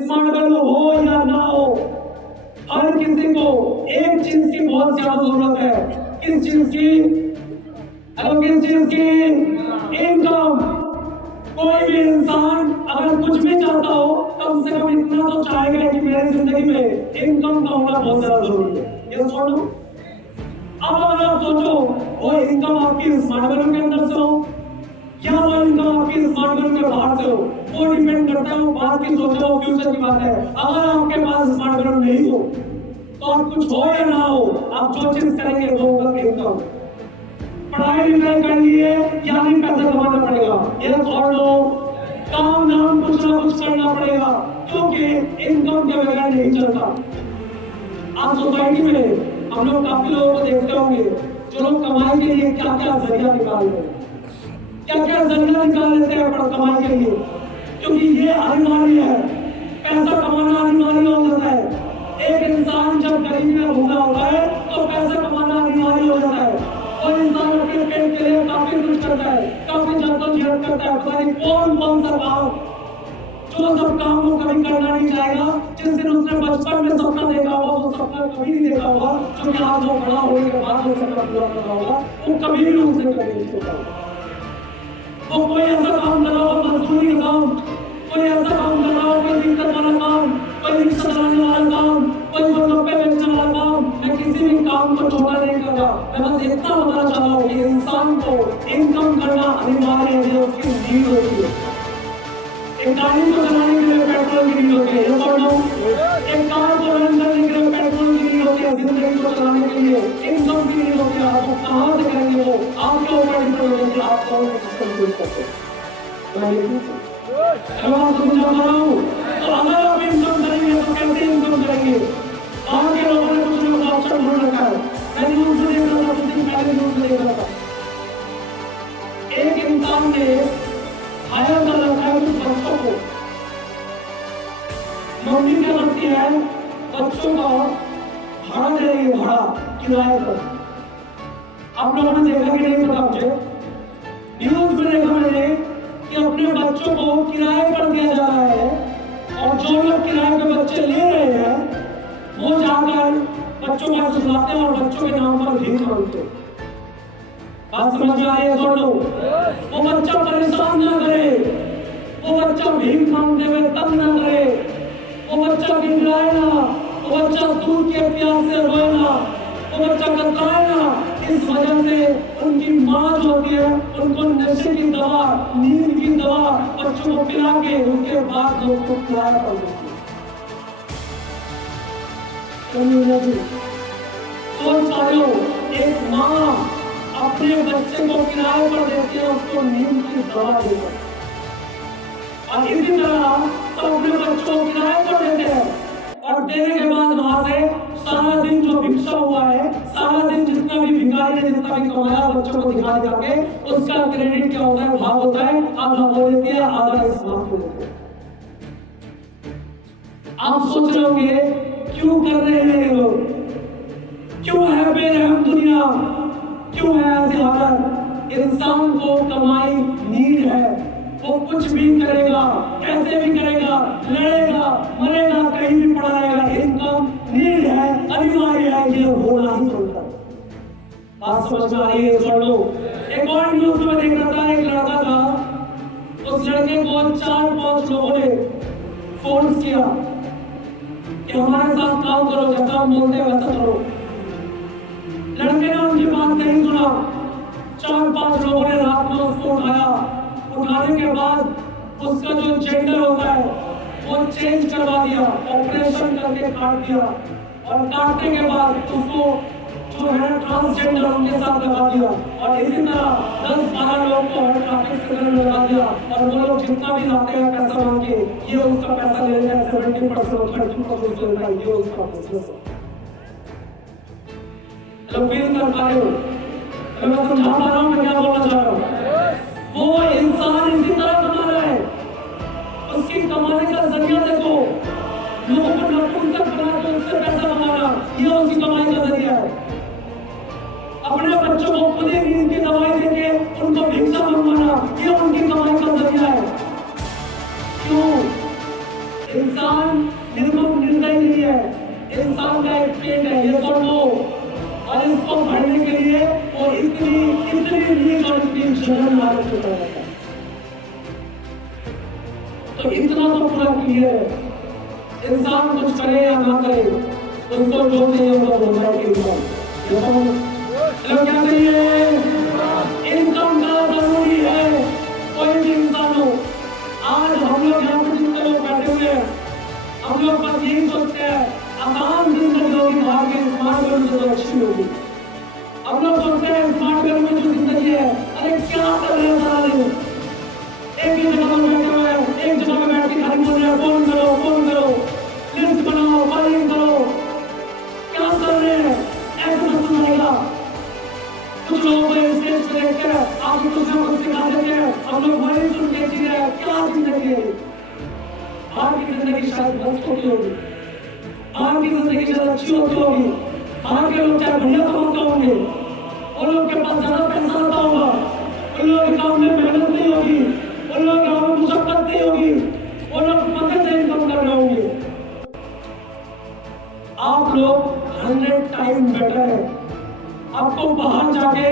Smart girl हो या ना हो, हर किसी को एक चीज की बहुत ज्यादा जरूरत है। किस चीज की? किस चीज की? इनकम। कोई भी इंसान अगर कुछ भी चाहता हो, कम से कम इतना तो चाहेगा कि मेरी जिंदगी में इनकम का होना बहुत ज्यादा जरूरी है। ये छोड़ो, अब अगर आप सोचो वो इनकम आपकी स्मार्ट गर्ल के अंदर से हो या वो इनकम आपकी स्मार्ट गर्ल के बाहर से हो, वो डिपेंड करता है, वो बात की सोचो, वो फ्यूचर की बात है। अगर आपके पास स्मार्ट गर्ल नहीं हो तो आप कुछ हो या ना हो, आप जो चीज करेंगे वो होगा इनकम। पढ़ाई लिखाई करेंगे यानी पैसा कमाना पड़ेगा, ये छोड़ लो, काम नाम कुछ ना कुछ करना पड़ेगा, क्योंकि इनकम के बगैर नहीं चलता। आज सोसाइटी में हम लोग काफी लोगों को देखते होंगे जो लोग कमाई के लिए क्या क्या जरिया निकाल रहे हैं, क्या क्या जरिया निकाल लेते हैं पर कमाई के लिए, क्योंकि ये अनिवार्य है, पैसा कमाना अनिवार्य हो जाता है। एक इंसान जब गरीबी में भूखा होता है तो पैसा कमाना अनिवार्य हो जाता है, और इंसान अपने पेट के लिए काफी कुछ करता है, काफी जद्दोजहद करता है। पता नहीं कौन सा काम, जो सब काम वो कभी करना नहीं चाहेगा। जिस दिन उसने बचपन में सपना देखा होगा वो सपना कभी नहीं देखा होगा, जो कि आज वो बड़ा होने के बाद वो सपना पूरा कर रहा होगा, वो कभी भी उसने कभी नहीं सोचा होगा। वो कोई ऐसा काम कर रहा हो, मजदूरी का काम, कोई ऐसा काम कर रहा हो, कोई दिक्कत वाला काम, कोई रिक्शा चलाने वाला काम, कोई गोलगप्पे बेचने वाला काम, मैं किसी भी काम को छोटा नहीं कर रहा। मैं बस इतना बताना चाह रहा हूँ कि इंसान को इनकम करना अनिवार्य है, उसकी नीड होती है। एक गाड़ी को चलाने के लिए पेट्रोल की नीड होती है, ये समझो। एक कार को रन करने के लिए पेट्रोल की नीड होती है, जिंदगी को चलाने के लिए इनकम की नीड होती है। आपको कहाँ से करेंगे वो आपके ऊपर डिपेंड होगा कि आप कौन सा सिस्टम यूज करते हैं। अगर आप समझा पा रहा हूँ, तो अगर आप इनकम करेंगे तो कैसे इनकम करेंगे? आगे लोगों ने कुछ लोग ऑप्शन ढूंढ रखा है। मैं न्यूज में देख रहा था, कुछ दिन पहले न्यूज में देख रहा था, एक इंसान ने हायर कर रखा है कुछ बच्चों को। मम्मी क्या करती है, बच्चों का भाड़ा दे रही है, भाड़ा किराए पर। आप लोगों ने देखा कि नहीं पता मुझे, न्यूज में देखा मैंने कि अपने बच्चों को किराए पर दिया जा रहा है, और जो लोग किराए पे बच्चे ले रहे हैं वो जाकर बच्चों को सुलाते हैं और बच्चों के नाम पर भीख मांगते हैं। बात समझ में आ रही है? सुन लो, वो बच्चा परेशान ना करे, वो बच्चा भीख मांगते हुए तंग ना करे, वो बच्चा गिड़गिड़ाए ना, वो बच्चा दूध के प्यास से रोए ना, वो बच्चा कतराए ना। इस वजह से उनकी माँ जो होती है उनको नशे की दवा, नींद की दवा बच्चों को पिला के उसके बाद लोग को किराया पर देती है। सोच पा लो, एक माँ अपने बच्चे को किराए पर देती है, उसको नींद की दवा देकर, और इसी तरह सब अपने बच्चों को किराए पर देते हैं, और देने के बाद वहां से सारा दिन जो भिक्षा हुआ है, सारा दिन जितना भी भिखारी ने जितना भी कमाया बच्चों को दिखा दिखा के, उसका क्रेडिट क्या होता है, भाग होता है, आधा वो लेते हैं, आधा इस बात को लेते हैं। आप सोच रहे होंगे क्यों कर रहे हैं ये लोग, क्यों है बेरहम दुनिया, क्यों है ऐसी हालत? इंसान को कमाई नीड है, वो कुछ भी करेगा, कैसे भी करेगा, लड़ेगा, मरेगा, कहीं भी पड़ा रहेगा। इनकम नीड है, अनिवार्य है, ये होना ही होता है। बात समझ में आ रही है? सुन लो, एक और न्यूज में देख रहा था, एक लड़का था, उस लड़के को 4-5 लोगों ने फोर्स किया कि हमारे साथ काम करो, जैसा हम बोलते हैं वैसा करो। लड़के ने उनकी बात नहीं सुना, 4-5 लोगों ने रात में उसको उठाया, उठाने के बाद उसका जो जेंडर होता है वो चेंज करवा दिया, ऑपरेशन करके काट दिया, और काटने के बाद उसको जो है ट्रांसजेंडर उनके साथ लगा दिया, और इसी तरह 10-12 लोग को ट्रैफिक सिग्नल लगा दिया, और वो लोग जितना भी लाते हैं पैसा मांग के, ये उसका पैसा ले लिया, 70% 30% लेता है, ये उसका बिजनेस है। लोग फील कर पा रहे हो? मैं समझा पा रहा हूँ मैं क्या बोलना चाह रहा हूँ? वो इंसान इसी तरह कमा रहा है, उसकी कमाने का जरिया देखो, लोगों को नपुंसक बना के उससे पैसा कमाना, ये उसकी कमाई का जरिया है। अपने बच्चों को खुद ही नींद की दवाई देके उनको भिक्षा मंगवाना, ये उनकी कमाई का जरिया है। क्यों? इंसान इंसान निर्मम निर्दय नहीं है, इंसान का एक पेट है, ये सब लो। और इसको भरने के लिए वो इतनी नीच और इतनी जघन्य हालत में रहता है। तो इतना तो पूरा क्लियर है, इंसान कुछ करे या ना करे, उसको जो नहीं होगा बोलता है कि इंसान क्या चाहिए, इनकम का जरूरी है। कोई भी इंसान हो, आज हम लोग यहाँ पे जितने लोग बैठे हुए हैं, हम लोग बस यही सोचते हैं आसान जिंदगी होगी, बाहर के स्मार्ट घर में तो अच्छी होगी। हम लोग सोचते हैं स्मार्ट घर में जो जिंदगी है, अरे क्या कर रहे हैं सारा दिन, एक ही जगह में बैठे हुए हैं, एक जगह में बैठ के खाली बोल रहे हैं फोन करो, लिस्ट बनाओ, फाइलिंग करो, क्या कर रहे हैं, ऐसा सब सुनाएगा। कुछ लोगों को स्टेज पे देखते हैं, आप कुछ ना कुछ सिखा देते हैं, हम लोग वही सुन के जी रहे हैं, क्या जिंदगी है। बाहर की जिंदगी शायद मस्त होती होगी, बाहर की जिंदगी शायद अच्छी होती होगी, बाहर के लोग चाहे बढ़िया कमाते होंगे, उन लोग के पास ज्यादा पैसा आता होगा, उन लोग के काम में मेहनत नहीं होगी, उन लोग के काम में मुशक्कत नहीं होगी, उन लोग मदद से इनकम कर रहे होंगे। आप लोग 100 टाइम बेटर है। आपको बाहर जाके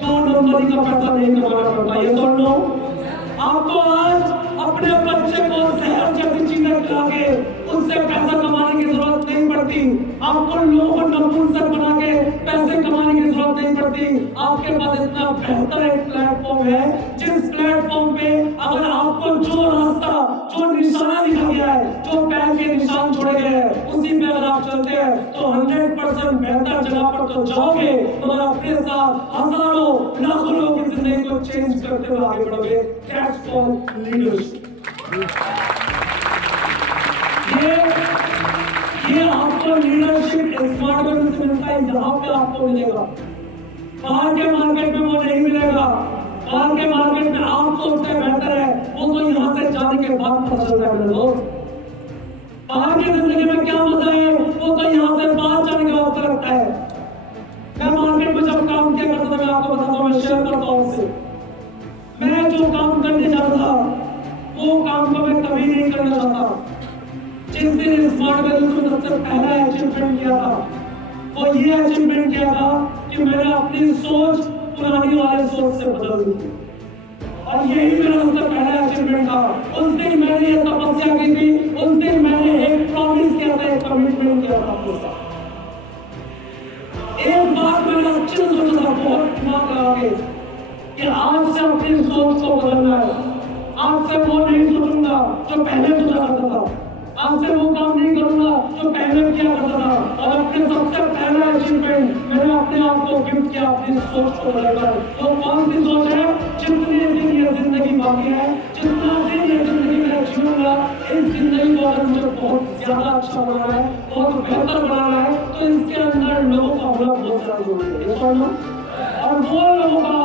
2 नंबरी का पैसा नहीं कमाना पड़ता, ये सुन लो। आपको आज अपने बच्चे को शहर जैसी चीजें खिला के उससे पैसा कमाने की जरूरत नहीं पड़ती। आपको लोगों को नपुंसक बना के पैसे कमाने की जरूरत नहीं पड़ती। आपके पास इतना बेहतर एक प्लेटफॉर्म है, जिस प्लेटफॉर्म पे अगर आपको जो रास्ता, जो निशाना दिखा गया है, जो पैर के निशान छोड़े गए हैं, उसी पे अगर आप चलते हैं तो 100% बेहतर जगह पर तो जाओगे, मगर अपने साथ हजारों लाखों लोगों की जिंदगी को चेंज करते हुए आगे बढ़ोगे। That's called leadership. ये आपको लीडरशिप स्मार्ट वर्क से मिलता है, यहाँ पे आपको मिलेगा। बाहर के मार्केट में वो नहीं मिलेगा। बाहर के मार्केट में आप सोचते बेहतर है, वो तो यहाँ से जाने के बाद पता चलता है मेरे दोस्त। बाहर की जिंदगी में क्या मजा है, वो तो यहाँ से बाहर जाने के बाद लगता है। मैं मार्केट में जब काम किया करता था, मैं आपको बताता हूँ, मैं शेयर करता हूँ उससे। मैं जो काम करने जाता था, वो काम को मैं कभी नहीं करना चाहता। जिस दिन स्मार्ट वैल्यू में सबसे पहला अचीवमेंट किया था, वो ये अचीवमेंट किया था कि मैंने अपनी सोच पुरानी वाले सोच से बदल दी। और यही मेरा सबसे पहला अचीवमेंट था। उस दिन मैंने ये तपस्या की थी, उस दिन मैंने एक प्रॉमिस किया था, एक कमिटमेंट किया था अपने साथ। एक बात मैंने अच्छे से सोचा था, बहुत दिमाग लगा के, कि आज से अपनी सोच को बदलना है। आज से वो नहीं सोचूंगा जो पहले सोचा करता था, आज से वो काम नहीं करूंगा जो पहले किया करता था। और अपने सबसे पहला अचीवमेंट मैंने अपने आप को गिफ्ट किया, अपनी सोच को बदलकर। तो कौन सी सोच है? जितने दिन ये जिंदगी बाकी है, जितना दिन ये जिंदगी में जीऊंगा, इस जिंदगी को अगर मुझे बहुत ज्यादा अच्छा बनाना है, बहुत बेहतर बनाना है, तो इसके अंदर लोगों का होना बहुत ज्यादा जरूरी है, ये समझना। और वो लोगों का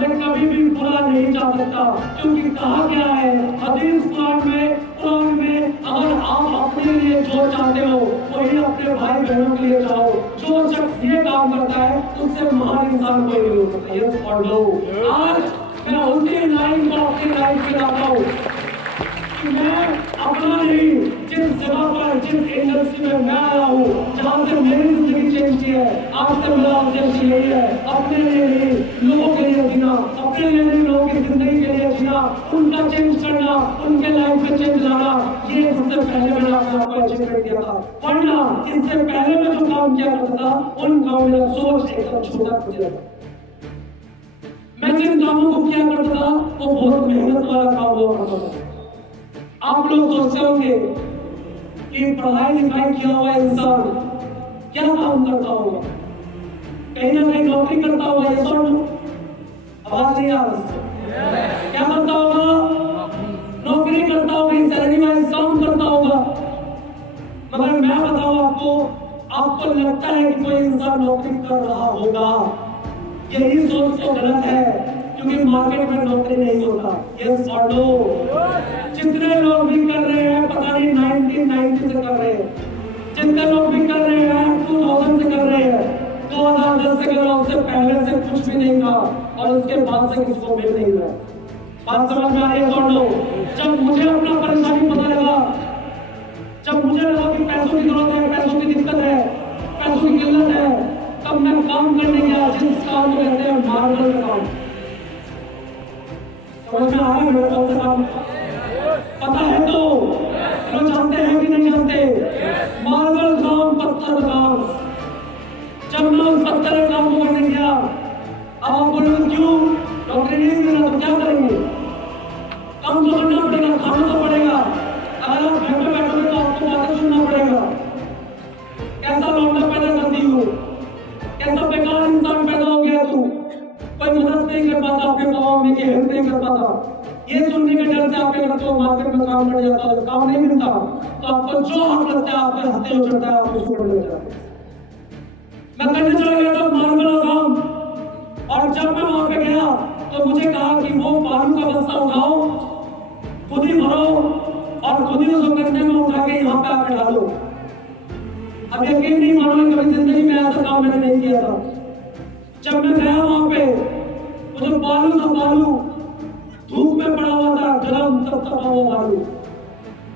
मैं कभी भी बुरा नहीं चाह सकता, क्योंकि कहा गया है हदीस कुरान में, अगर आप अपने लिए जो चाहते हो वही अपने भाई बहनों के लिए चाहो। जो शख्स ये काम करता है उससे महान इंसान कोई नहीं हो सकता। ये पढ़ लो। आज मैं उसी लाइन को अपनी लाइफ में लाता हूँ कि मैं अपना नहीं, जिस जगह पर, जिस इंडस्ट्री में मैं आया हूँ, जहाँ से मेरी जिंदगी चेंज की है, आज से मेरा उद्देश्य यही है, अपने लिए नहीं, लोगों के लिए जीना, अपने लिए नहीं, लोगों की जिंदगी के लिए जीना, उनका चेंज करना, उनके लाइफ में चेंज लाना। ये सबसे पहले मैंने अपने आप को अचीवमेंट किया था। वरना इससे पहले मैं जो काम किया करता था, उन कामों में सोच एकदम छोटा कर दिया था। मैं जिन कामों को किया करता था वो बहुत मेहनत वाला काम हुआ करता था। आप लोग सोचते होंगे कि पढ़ाई लिखाई किया हुआ इंसान क्या काम करता होगा, कहीं ना कहीं नौकरी करता होगा, ये सुन लो, आवाज नहीं आ रही, क्या करता होगा? नौकरी करता होगा, सैलरी वाइज काम करता होगा। मगर मैं बताऊं आपको लगता है कि कोई इंसान नौकरी कर रहा होगा, यही सोच तो गलत है, क्योंकि मार्केट में नौकरी नहीं होता। यस और नो, जितने लोग भी कर रहे हैं पता नहीं 1990 से कर रहे हैं, जितने लोग भी कर रहे हैं 2000 से कर रहे हैं, 2010 से कर रहे हैं, उससे पहले से कुछ भी नहीं था और उसके बाद से किसी को मिल नहीं रहा। बात समझ में आ रही है? सुन लो, जब मुझे अपना परेशानी पता लगा, जब मुझे लगा कि पैसों की जरूरत है, पैसों की दिक्कत है, पैसों की किल्लत है, तब मैं काम करने गया जिस काम को कहते हैं मार्बल का काम। समझ में आ रहा है मेरा कौन सा काम? पता है तो लोग जानते हैं कि नहीं जानते? मार्बल काम, पत्थर काम। जब मैं उस पत्थर काम को करने गया, अब आप बोलोगे क्यों? डॉक्टर नहीं मिला तो क्या करेंगे? काम तो करना पड़ेगा, खाना तो पड़ेगा। अगर आप घर में बैठोगे तो आपको बातें सुनना पड़ेगा। कैसा लौंडा पैदा कर दी हो, कैसा बेकार इंसान पैदा हो गया तू, कोई मदद नहीं कर पाता आपके गाँव में, हेल्प नहीं कर पाता। ये सुनने के डर से आपके घर को मार्केट में काम मिल जाता है, काम नहीं मिलता तो आपको जो हाथ लगता है आपके हत्थे हो जाता है, आप उसको कर लेते हैं। मैं करने चला गया था मार्बल का काम, और जब मैं वहां पे गया तो मुझे कहा कि वो बालू का बस्ता उठाओ, खुद ही भरो और खुद ही उसको कंधे में उठा के यहाँ पे आकर डालो। अब यकीन नहीं मानोगे, कभी जिंदगी में ऐसा काम मैंने नहीं किया था। जब मैं गया वहां पे, वो जो बालू था, बालू धूप में पड़ा हुआ था, गरम तपता हुआ बालू।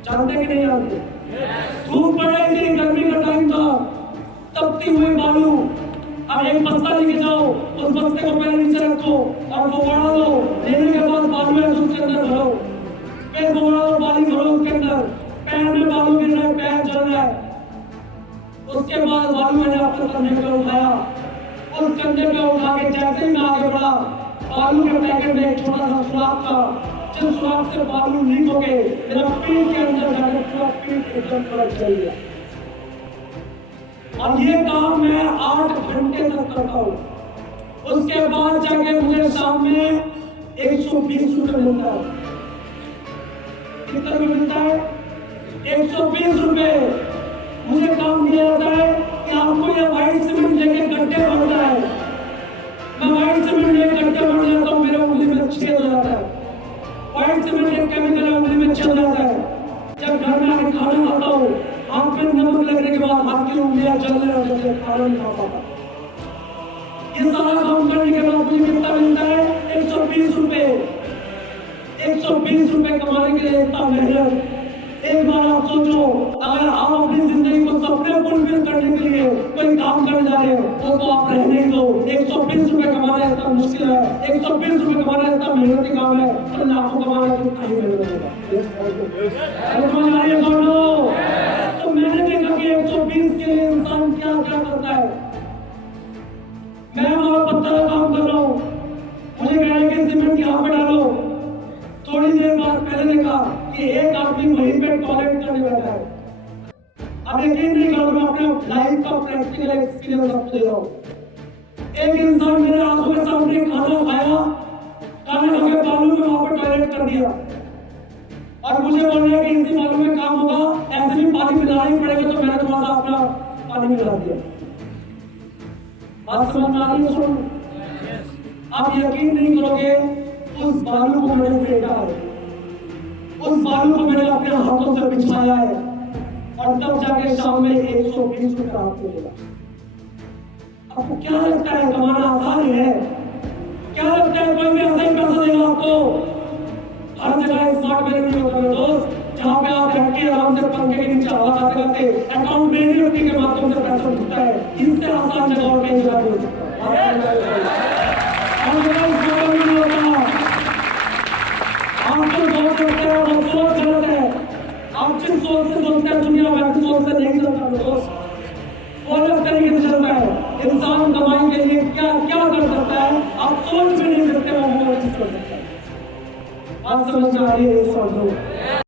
जानते कि नहीं जानते? धूप पड़ रही थी, गर्मी का टाइम था, तपती हुई बालू। अब एक बस्ता लेके जाओ, उस बस्ते को पहले नीचे रखो और वो बढ़ा लो, लेने के बाद बालू है उसके अंदर भरो, फिर बोरा और बालू भरो उसके अंदर, पैर में बालू गिर रहा है, पैर जल रहा है। उसके बाद बालू मैंने अपने कंधे पे उठाया, उस कंधे पे उठा के जैसे ही मैं आगे बढ़ा, बालू के पैकेट में एक छोटा सा सुराख था, जिस सुराख से बालू लीक हो गए, मेरा पेट के अंदर जाकर पूरा पेट एकदम फर्क चल गया। और ये काम मैं 8 घंटे तक करता हूँ। उसके बाद जाके मुझे शाम में 120 रुपए मिलता है। कितना रुपये मिलता है? 120 रुपए। मुझे काम दिया जाता है कि आपको ये व्हाइट सीमेंट लेके गड्ढे भरना है। मैं व्हाइट सीमेंट लेके गड्ढे भर जाता हूँ, मेरे उंगली में छेद हो जाता है। व्हाइट सीमेंट एक केमिकल है, उंगली में छेद हो जाता है। जब घर में आके खाना खाता हूँ, हाथ में नमक लगने के बाद हाथ की उंगलियां जलने लग जाती है, खाना नहीं खा पाता। ये सारा काम करने के बाद मुझे कितना मिलता है? 120 रुपए। 120 रुपए कमाने के लिए इतना मेहनत। एक बार आप सोचो, अगर आप अपनी जिंदगी को सपने फुलफिल करने के लिए कोई काम करने जा रहे हो तो आप रहने दो। 120 रुपए कमाना इतना मुश्किल है, 120 रुपए कमाना इतना मेहनती काम है, तो लाखों कमाना तो कहीं मेहनत होगा। तो मैंने देखा कि 120 के लिए इंसान क्या क्या करता है। मैं वहां पत्थर का काम कर रहा हूँ, मुझे कह रहे कि सीमेंट यहाँ पे डालो। थोड़ी देर बाद मैंने देखा कि एक आदमी वहीं पे टॉयलेट करने बैठा है। अब यकीन नहीं करो, मैं अपने लाइफ का प्रैक्टिकल एक्सपीरियंस आपको दे रहा हूँ। एक इंसान मेरे आंखों के सामने खाना खाया, खाना खा के बालू में वहां पर टॉयलेट कर दिया, और मुझे बोल रहे कि इसी बालू में काम होगा, ऐसे भी पानी पिलाना ही पड़ेगा, तो मैंने थोड़ा सा अपना पानी मिला दिया। बात समझ में आ रही है? सुन, आप यकीन नहीं करोगे, उस बालू को मैंने फेंका है, उस बालू को मैंने अपने हाथों से बिछाया है, और तब जाके शाम में 120 रुपए आपको मिला। आपको क्या लगता है कमाना आसान है? क्या लगता है कोई भी ऐसा ही पैसा देगा आपको? हर जगह स्मार्ट मेरे नहीं होता है दोस्त, जहाँ पे आप बैठ के आराम से पंखे के नीचे हवा खाते खाते अकाउंट में नहीं रखने के माध्यम से पैसा उठता है। इससे आसान जगह और कहीं जगह नहीं हो सकता। आपको सोच सकते हैं, वो सोच गलत है। आप जिस सोच से सोचते हैं दुनिया वैसी सोच से नहीं चलता दोस्त, वो अलग तरीके से चलता है। इंसान कमाई के लिए क्या क्या कर सकता है, आप सोच भी नहीं सकते वो चीज कर सकता है। बात समझ में आ रही है?